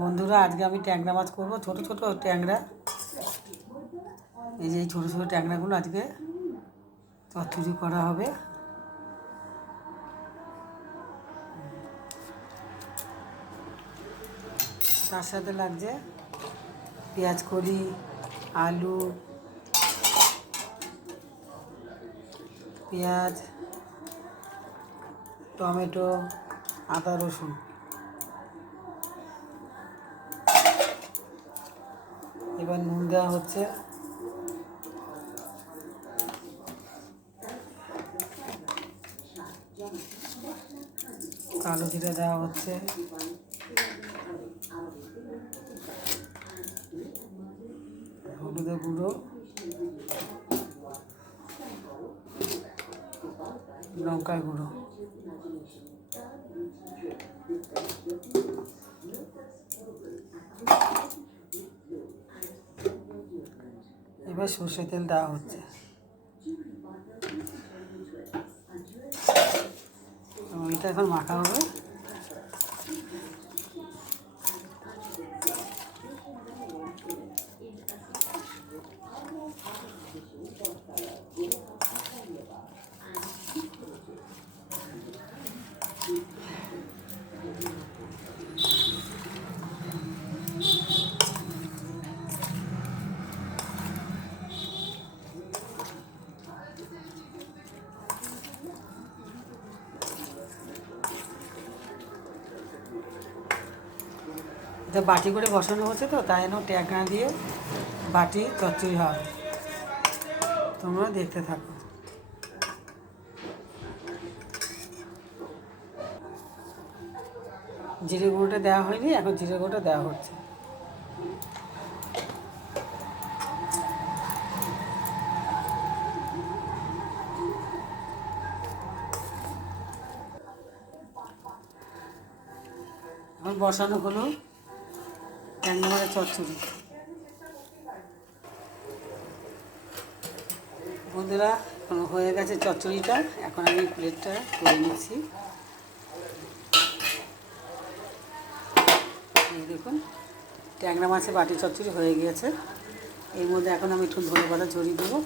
বন্ধুরা, আজকে আমি ট্যাংরা মাছ করবো। ছোট ছোট ট্যাংরা, এই যে এই ছোটো ছোটো ট্যাংরাগুলো আজকে চচ্চড়ি করা হবে। তার সাথে লাগছে পেঁয়াজ কলি, আলু, পেঁয়াজ, টমেটো, আদা, রসুন। এবার নুন দেওয়া হচ্ছে, কালো জিরে দেওয়া হচ্ছে, হলুদের গুঁড়ো, লঙ্কার গুঁড়ো। এবার সর্ষের তেল দেওয়া হচ্ছে। এটা এখন মাখা হবে। এটা বাটি করে বসানো হচ্ছে, তো তাই জন্য ট্যাংরা দিয়ে বাটি চচ্চড়ি হবে। তোমরা দেখতে থাকো। জিরে গুঁড়োটা দেওয়া হয়নি, এখন জিরে গুঁড়োটা দেওয়া হচ্ছে। এখন বসানো হলো ট্যাংরা মাছের চচ্চড়ি। বন্ধুরা, এখন হয়ে গেছে চচ্চড়িটা। এখন আমি প্লেটটা করে নিচ্ছি। এই দেখুন, ট্যাংরা মাছের বাটি চচ্চড়ি হয়ে গিয়েছে। এর মধ্যে এখন আমি একটু ধনে পাতা ছড়িয়ে দেবো।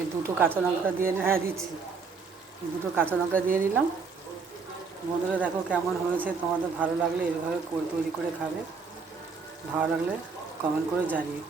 এই দুটো কাঁচা লঙ্কা দিয়ে দিচ্ছি। দুটো কাঁচা লঙ্কা দিয়ে নিলাম। বন্ধুরা, দেখো কেমন হয়েছে। তোমাদের ভালো লাগলে এইভাবে তৈরি করে খাবে। ভালো লাগলে কমেন্ট করে জানিও।